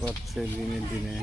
পাচ্ছে দিনে দিনে।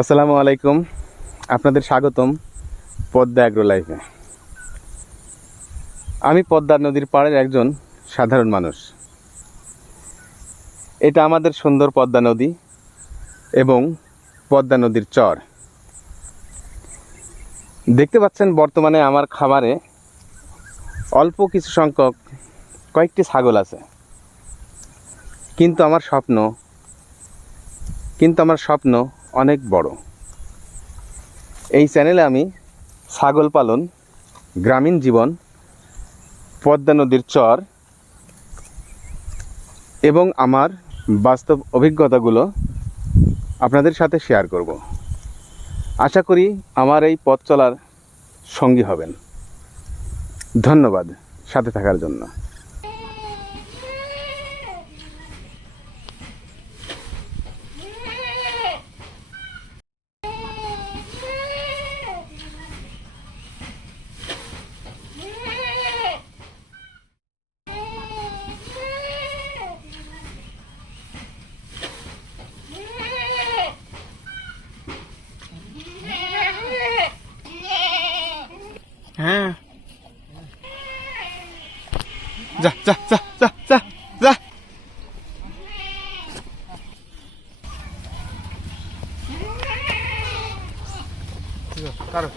আসসালামু আলাইকুম, আপনাদের স্বাগতম পদ্মা অ্যাগ্রো লাইফে। আমি পদ্মা নদীর পাড়ের একজন সাধারণ মানুষ। এটা আমাদের সুন্দর পদ্মা নদী এবং পদ্মা নদীর চর। দেখতে পাচ্ছেন বর্তমানে আমার খামারে অল্প কিছু সংখ্যক কয়েকটি ছাগল আছে, কিন্তু আমার স্বপ্ন অনেক বড়। এই চ্যানেলে আমি ছাগল পালন, গ্রামীণ জীবন, পদ্মা নদীর চর এবং আমার বাস্তব অভিজ্ঞতাগুলো আপনাদের সাথে শেয়ার করব। আশা করি আমার এই পথ চলার সঙ্গী হবেন। ধন্যবাদ সাথে থাকার জন্য। হ্যাঁ, যা যা যা যা যা যা। কারো